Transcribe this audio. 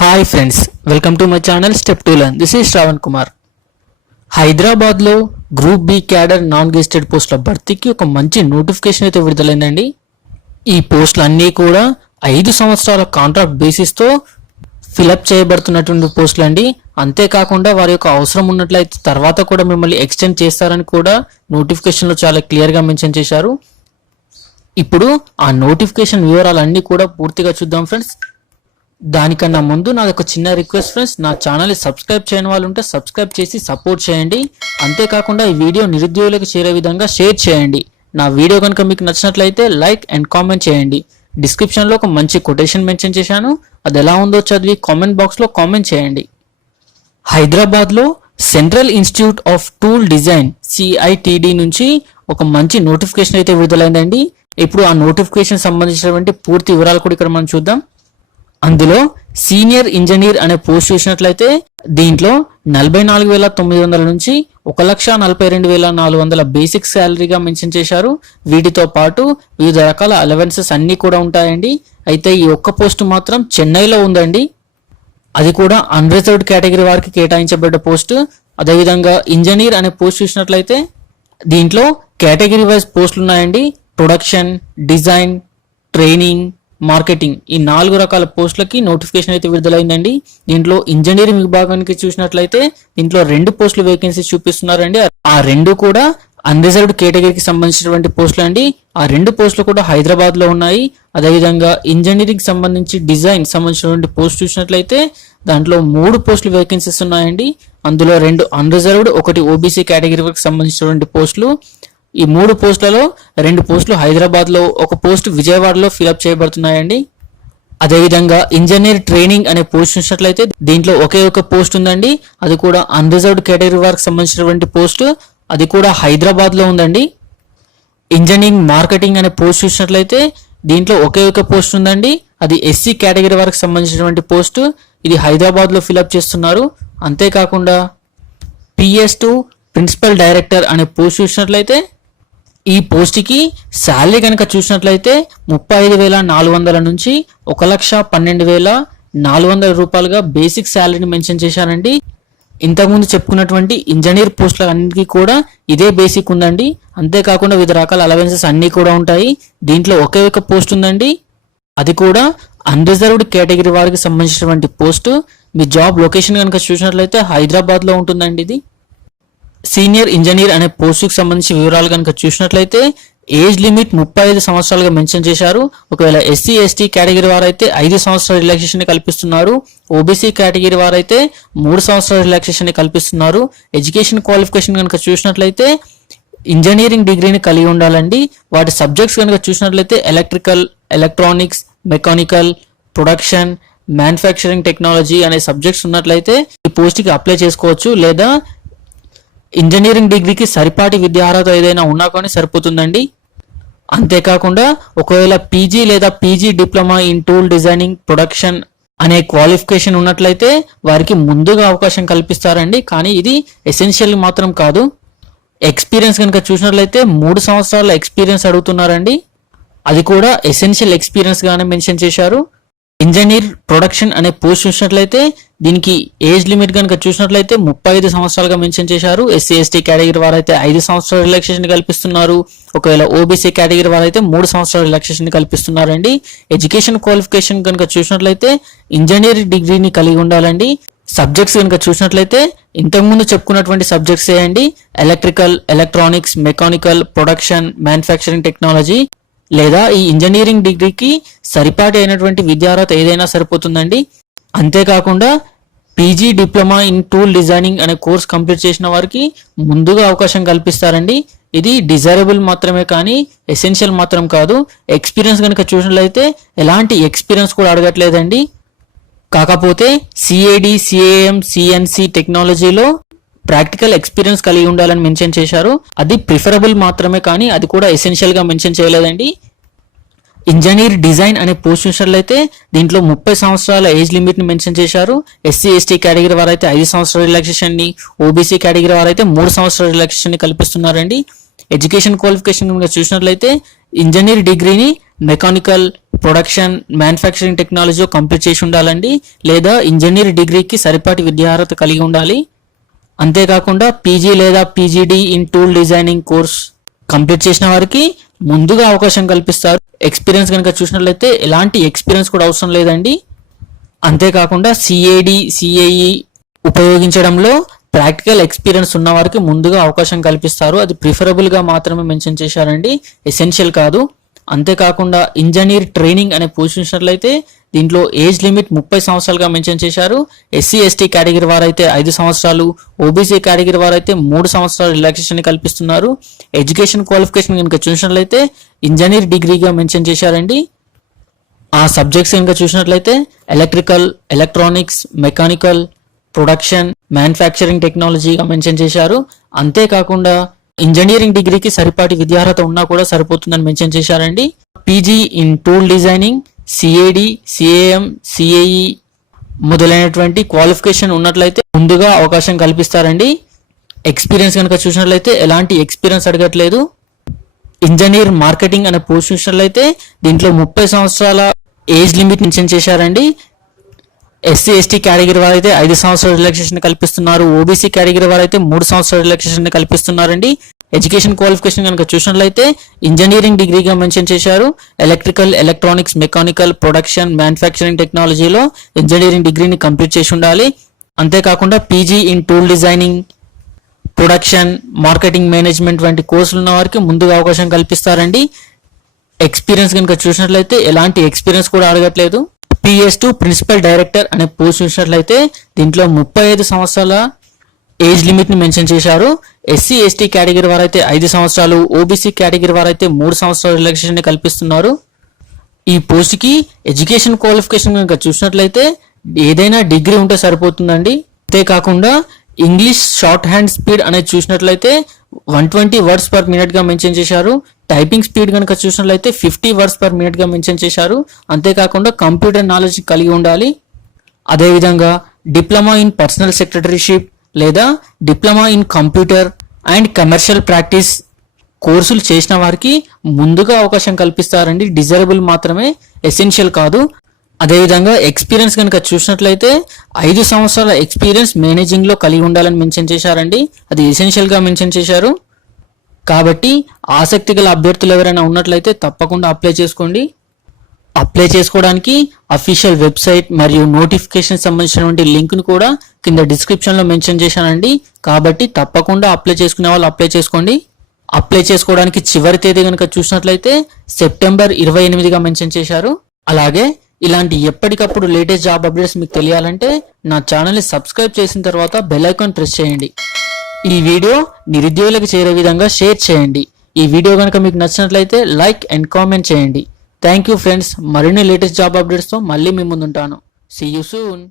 Hi friends, welcome to my channel step to learn. This is Shravan Kumar. హైదరాబాద్లో group B cadre non gazetted పోస్టుల భర్తీకి ఒక మంచి notification అయితే విడుదలైందండి. ఈ పోస్టులు అన్నీ కూడా 5 సంవత్సరాల కాంట్రాక్ట్ బేసిస్తో ఫిలప్ చేయబడుతున్నటువంటి పోస్టులు అండి. అంతేకాకుండా వారి యొక్క అవసరం ఉన్నట్లయితే తర్వాత కూడా మిమ్మల్ని ఎక్స్టెండ్ చేస్తారని కూడా నోటిఫికేషన్లో చాలా క్లియర్గా మెన్షన్ చేశారు. ఇప్పుడు ఆ నోటిఫికేషన్ వివరాలన్నీ కూడా పూర్తిగా చూద్దాం ఫ్రెండ్స్. దానికన్నా ముందు నాది ఒక చిన్న రిక్వెస్ట్ ఫ్రెండ్స్, నా ఛానల్ని సబ్స్క్రైబ్ చేయని వాళ్ళు ఉంటే సబ్స్క్రైబ్ చేసి సపోర్ట్ చేయండి. అంతేకాకుండా ఈ వీడియో నిరుద్యోగులకు చేరే విధంగా షేర్ చేయండి. నా వీడియో కనుక మీకు నచ్చినట్లయితే లైక్ అండ్ కామెంట్ చేయండి. డిస్క్రిప్షన్లో ఒక మంచి కొటేషన్ మెన్షన్ చేశాను, అది ఎలా ఉందో చదివి కామెంట్ బాక్స్లో కామెంట్ చేయండి. హైదరాబాద్లో central institute of tool design CITD నుంచి ఒక మంచి నోటిఫికేషన్ అయితే విడుదలైందండి. ఇప్పుడు ఆ నోటిఫికేషన్ సంబంధించినటువంటి పూర్తి వివరాలు కూడా ఇక్కడ మనం చూద్దాం. అందులో సీనియర్ ఇంజనీర్ అనే పోస్ట్ చూసినట్లయితే దీంట్లో 44,900 నుంచి 1,42,400 బేసిక్ శాలరీగా మెన్షన్ చేశారు. వీటితో పాటు వివిధ రకాల అలవెన్సెస్ అన్నీ కూడా ఉంటాయండి. అయితే ఈ ఒక్క పోస్ట్ మాత్రం చెన్నైలో ఉందండి. అది కూడా అన్రిజర్వ్డ్ కేటగిరీ వారికి కేటాయించబడ్డ పోస్ట్. అదేవిధంగా ఇంజనీర్ అనే పోస్ట్ చూసినట్లయితే దీంట్లో కేటగిరీ వైజ్ పోస్టులు ఉన్నాయండి. ప్రొడక్షన్, డిజైన్, ట్రైనింగ్, మార్కెటింగ్, ఈ 4 రకాల పోస్టులకి నోటిఫికేషన్ అయితే విడుదలైందండి. దీంట్లో ఇంజనీరింగ్ విభాగానికి చూసినట్లయితే దీంట్లో 2 పోస్టులు వేకెన్సీ చూపిస్తున్నారండి. ఆ 2 కూడా అన్రిజర్వ్డ్ కేటగిరీకి సంబంధించినటువంటి పోస్టులు అండి. ఆ 2 పోస్టులు కూడా హైదరాబాద్ లో ఉన్నాయి. అదేవిధంగా ఇంజనీరింగ్ సంబంధించి డిజైన్ సంబంధించినటువంటి పోస్ట్ చూసినట్లయితే దాంట్లో 3 పోస్టులు వేకెన్సీస్ ఉన్నాయండి. అందులో 2 అన్రిజర్వ్డ్, 1 OBC కేటగిరీకి సంబంధించినటువంటి పోస్టులు. ఈ 3 పోస్టులలో 2 పోస్టులు హైదరాబాద్ లో, 1 పోస్ట్ విజయవాడలో ఫిలప్ చేయబడుతున్నాయండి. అదేవిధంగా ఇంజనీర్ ట్రైనింగ్ అనే పోస్ట్ చూసినట్లయితే దీంట్లో ఒకే ఒక పోస్ట్ ఉందండి. అది కూడా అన్రిజర్వ్డ్ కేటగిరీ వారికి సంబంధించినటువంటి పోస్ట్. అది కూడా హైదరాబాద్ లో ఉందండి. ఇంజనీరింగ్ మార్కెటింగ్ అనే పోస్ట్ చూసినట్లయితే దీంట్లో ఒకే ఒక పోస్ట్ ఉందండి. అది SC కేటగిరీ వారికి సంబంధించినటువంటి పోస్ట్. ఇది హైదరాబాద్ లో ఫిలప్ చేస్తున్నారు. అంతేకాకుండా PS2 ప్రిన్సిపల్ డైరెక్టర్ అనే పోస్ట్ చూసినట్లయితే ఈ పోస్ట్కి శాలరీ కనుక చూసినట్లయితే 35,400 నుంచి 1,12,400 రూపాయలుగా బేసిక్ శాలరీని మెన్షన్ చేశారండి. ఇంతకుముందు చెప్పుకున్నటువంటి ఇంజనీర్ పోస్టుల అన్నిటికీ కూడా ఇదే బేసిక్ ఉందండి. అంతేకాకుండా వివిధ రకాల అలవెన్సెస్ అన్నీ కూడా ఉంటాయి. దీంట్లో ఒకే ఒక పోస్ట్ ఉందండి. అది కూడా అన్రిజర్వ్డ్ కేటగిరీ వారికి సంబంధించినటువంటి పోస్ట్. మీ జాబ్ లొకేషన్ కనుక చూసినట్లయితే హైదరాబాద్ లో ఉంటుందండి. ఇది సీనియర్ ఇంజనీర్ అనే పోస్టుకు సంబంధించి వివరాలు కనుక చూసినట్లయితే ఏజ్ లిమిట్ 35 సంవత్సరాలుగా మెన్షన్ చేశారు. ఒకవేళ SC ST కేటగిరీ వారైతే 5 సంవత్సరాల రిలాక్సేషన్ కల్పిస్తున్నారు. OBC కేటగిరీ వారైతే 3 సంవత్సరాల రిలాక్సేషన్ కల్పిస్తున్నారు. ఎడ్యుకేషన్ క్వాలిఫికేషన్ కనుక చూసినట్లయితే ఇంజనీరింగ్ డిగ్రీని కలిగి ఉండాలండి. వాటి సబ్జెక్ట్స్ కనుక చూసినట్లయితే electrical, electronics, mechanical, production, manufacturing technology అనే సబ్జెక్ట్స్ ఉన్నట్లయితే ఈ పోస్ట్కి అప్లై చేసుకోవచ్చు. లేదా ఇంజనీరింగ్ డిగ్రీకి సరిపాటి విద్యార్హత ఏదైనా ఉన్నా కానీ సరిపోతుందండి. అంతేకాకుండా ఒకవేళ PG లేదా PG diploma in tool designing, production అనే క్వాలిఫికేషన్ ఉన్నట్లయితే వారికి ముందుగా అవకాశం కల్పిస్తారండి. కానీ ఇది ఎసెన్షియల్ మాత్రం కాదు. ఎక్స్పీరియన్స్ కనుక చూసినట్లయితే 3 సంవత్సరాల ఎక్స్పీరియన్స్ అడుగుతున్నారండి. అది కూడా ఎసెన్షియల్ ఎక్స్పీరియన్స్ గానే మెన్షన్ చేశారు. ఇంజనీర్ ప్రొడక్షన్ అనే పోస్ట్ చూసినట్లయితే దీనికి ఏజ్ లిమిట్ కనుక చూసినట్లయితే 35 సంవత్సరాలుగా మెన్షన్ చేశారు. SC ST కేటగిరీ వారైతే 5 సంవత్సరాల రిలాక్సేషన్ కల్పిస్తున్నారు. ఒకవేళ OBC కేటగిరీ వారైతే 3 సంవత్సరాల రిలాక్సేషన్ కల్పిస్తున్నారండి. ఎడ్యుకేషన్ క్వాలిఫికేషన్ కనుక చూసినట్లయితే ఇంజనీరింగ్ డిగ్రీని కలిగి ఉండాలండి. సబ్జెక్ట్స్ కనుక చూసినట్లయితే ఇంతకుముందు చెప్పుకున్నటువంటి సబ్జెక్ట్స్ ఏంటి, electrical, electronics, mechanical, production, manufacturing technology. లేదా ఈ ఇంజనీరింగ్ డిగ్రీకి సరిపాటి అయినటువంటి విద్యార్హత ఏదైనా సరిపోతుందండి. అంతేకాకుండా PG diploma in tool designing అనే కోర్స్ కంప్లీట్ చేసిన వారికి ముందుగా అవకాశం కల్పిస్తారండి. ఇది డిజైరబుల్ మాత్రమే కానీ ఎసెన్షియల్ మాత్రం కాదు. ఎక్స్పీరియన్స్ కనుక చూసినట్లయితే ఎలాంటి ఎక్స్పీరియన్స్ కూడా అడగట్లేదండి. కాకపోతే CAD, CAM, CNC టెక్నాలజీలో ప్రాక్టికల్ ఎక్స్పీరియన్స్ కలిగి ఉండాలని మెన్షన్ చేశారు. అది ప్రిఫరబుల్ మాత్రమే కానీ అది కూడా ఎసెన్షియల్ గా మెన్షన్ చేయలేదండి. ఇంజనీర్ డిజైన్ అనే పోస్ట్ చూసినట్లయితే దీంట్లో 30 సంవత్సరాల ఏజ్ లిమిట్ ని మెన్షన్ చేశారు. SC ST కేటగిరీ వారైతే 5 సంవత్సరాల రిలాక్సేషన్ ని, OBC కేటగిరీ వారైతే 3 సంవత్సరాల రిలాక్సేషన్ ని కల్పిస్తున్నారండి. ఎడ్యుకేషన్ క్వాలిఫికేషన్ కనుక చూసినట్లయితే ఇంజనీర్ డిగ్రీని mechanical, production manufacturing technology complete చేసి ఉండాలండి, లేదా ఇంజనీర్ డిగ్రీకి సరిపాటి విద్యార్హత కలిగి ఉండాలి. అంతేకాకుండా పీజీ లేదా PGD in tool designing course complete చేసిన వారికి ముందుగా అవకాశం కల్పిస్తారు. ఎక్స్పీరియన్స్ కనుక చూసినట్లయితే ఎలాంటి ఎక్స్పీరియన్స్ కూడా అవసరం లేదండి. అంతేకాకుండా సిఏడి సిఏఈ ఉపయోగించడంలో ప్రాక్టికల్ ఎక్స్పీరియన్స్ ఉన్న వారికి ముందుగా అవకాశం కల్పిస్తారు. అది ప్రిఫరబుల్గా మాత్రమే మెన్షన్ చేశారండి, ఎసెన్షియల్ కాదు. అంతేకాకుండా ఇంజనీర్ ట్రైనింగ్ అనే పోషించినట్లయితే దీంట్లో ఏజ్ లిమిట్ 30 సంవత్సరాలుగా మెన్షన్ చేశారు. ఎస్సీ ఎస్టీ కేటగిరీ వారైతే 5 సంవత్సరాలు, ఓబీసీ కేటగిరీ వారైతే 3 సంవత్సరాలు రిలాక్సేషన్ కల్పిస్తున్నారు. ఎడ్యుకేషన్ క్వాలిఫికేషన్ కనుక చూసినట్లయితే ఇంజనీర్ డిగ్రీగా మెన్షన్ చేశారండి. ఆ సబ్జెక్ట్స్ కనుక చూసినట్లయితే electrical, electronics, mechanical, production, manufacturing టెక్నాలజీగా మెన్షన్ చేశారు. అంతేకాకుండా ఇంజనీరింగ్ డిగ్రీకి సరిపాటి విద్యార్హత ఉన్నా కూడా సరిపోతుందని మెన్షన్ చేశారండి. PG in tool designing, CAD, CAM, CAE మొదలైనటువంటి క్వాలిఫికేషన్ ఉన్నట్లయితే ముందుగా అవకాశం కల్పిస్తారండి. ఎక్స్పీరియన్స్ కనుక చూసినట్లయితే ఎలాంటి ఎక్స్పీరియన్స్ అడగట్లేదు. ఇంజనీర్ మార్కెటింగ్ అనే పోస్ట్ చూసినట్లయితే దీంట్లో 30 సంవత్సరాల ఏజ్ లిమిట్ మెన్షన్ చేశారండి. ఎస్సీ ఎస్టీ కేటగిరీ వారైతే 5 సంవత్సరాల రిలాక్సేషన్ కల్పిస్తున్నారు. ఓబీసీ కేటగిరీ వారైతే 3 సంవత్సరాల రిలాక్సేషన్ కల్పిస్తున్నారండి. ఎడ్యుకేషన్ క్వాలిఫికేషన్ కనుక చూసినట్లయితే ఇంజనీరింగ్ డిగ్రీగా మెన్షన్ చేశారు. Electrical, electronics, mechanical, production, manufacturing టెక్నాలజీలో ఇంజనీరింగ్ డిగ్రీని కంప్లీట్ చేసి ఉండాలి. అంతేకాకుండా PG in tool designing, production, marketing management వంటి కోర్సులు ఉన్న వారికి ముందుగా అవకాశం కల్పిస్తారండి. ఎక్స్పీరియన్స్ కనుక చూసినట్లయితే ఎలాంటి ఎక్స్పీరియన్స్ కూడా అడగట్లేదు. PS2 ప్రిన్సిపల్ డైరెక్టర్ అనే పోస్ట్ చూసినట్లయితే దీంట్లో 35 సంవత్సరాల ఏజ్ లిమిట్ ని మెన్షన్ చేశారు. ఎస్సీ ఎస్టీ కేటగిరీ వారైతే 5 సంవత్సరాలు, ఓబీసీ కేటగిరీ వారైతే 3 సంవత్సరాల రిలాక్సేషన్ కల్పిస్తున్నారు. ఈ పోస్ట్ కి ఎడ్యుకేషన్ క్వాలిఫికేషన్ కనుక చూసినట్లయితే ఏదైనా డిగ్రీ ఉంటే సరిపోతుందండి. అంతేకాకుండా ఇంగ్లీష్ షార్ట్ హ్యాండ్ స్పీడ్ అనేది చూసినట్లయితే 120 వర్డ్స్ పర్ మినిట్ గా మెన్షన్ చేశారు. టైపింగ్ స్పీడ్ కనుక చూసినట్లయితే 50 వర్డ్స్ పర్ మినిట్ గా మెన్షన్ చేశారు. అంతేకాకుండా కంప్యూటర్ నాలెడ్జ్ కలిగి ఉండాలి. అదేవిధంగా డిప్లొమా ఇన్ పర్సనల్ సెక్రటరీషిప్ లేదా diploma in computer and commercial practice కోర్సులు చేసిన వారికి ముందుగా అవకాశం కల్పిస్తారండి. డిజైరబుల్ మాత్రమే, ఎసెన్షియల్ కాదు. అదేవిధంగా ఎక్స్పీరియన్స్ కనుక చూసినట్లయితే 5 సంవత్సరాల ఎక్స్పీరియన్స్ మేనేజింగ్ లో కలిగి ఉండాలని మెన్షన్ చేశారండి. అది ఎసెన్షియల్ గా మెన్షన్ చేశారు. కాబట్టి ఆసక్తి గల అభ్యర్థులు ఎవరైనా ఉన్నట్లయితే తప్పకుండా అప్లై చేసుకోండి. అప్లై చేసుకోవడానికి అఫీషియల్ వెబ్సైట్ మరియు నోటిఫికేషన్ సంబంధించినటువంటి లింక్ ను కూడా కింద డిస్క్రిప్షన్ లో మెన్షన్ చేశానండి. కాబట్టి తప్పకుండా అప్లై చేసుకునే వాళ్ళు అప్లై చేసుకోండి. అప్లై చేసుకోవడానికి చివరి తేదీ కనుక చూసినట్లయితే సెప్టెంబర్ 28గా మెన్షన్ చేశారు. అలాగే ఇలాంటి ఎప్పటికప్పుడు లేటెస్ట్ జాబ్ అప్డేట్స్ మీకు తెలియాలంటే నా ఛానల్ని సబ్స్క్రైబ్ చేసిన తర్వాత బెల్ ఐకాన్ ప్రెస్ చేయండి. ఈ వీడియో నిరుద్యోగులకు చేరే విధంగా షేర్ చేయండి. ఈ వీడియో కనుక మీకు నచ్చినట్లయితే లైక్ అండ్ కామెంట్ చేయండి. Thank you friends. మరిన్ని లేటెస్ట్ జాబ్ అప్డేట్స్తో మళ్ళీ మీ ముందుంటాను. See you soon.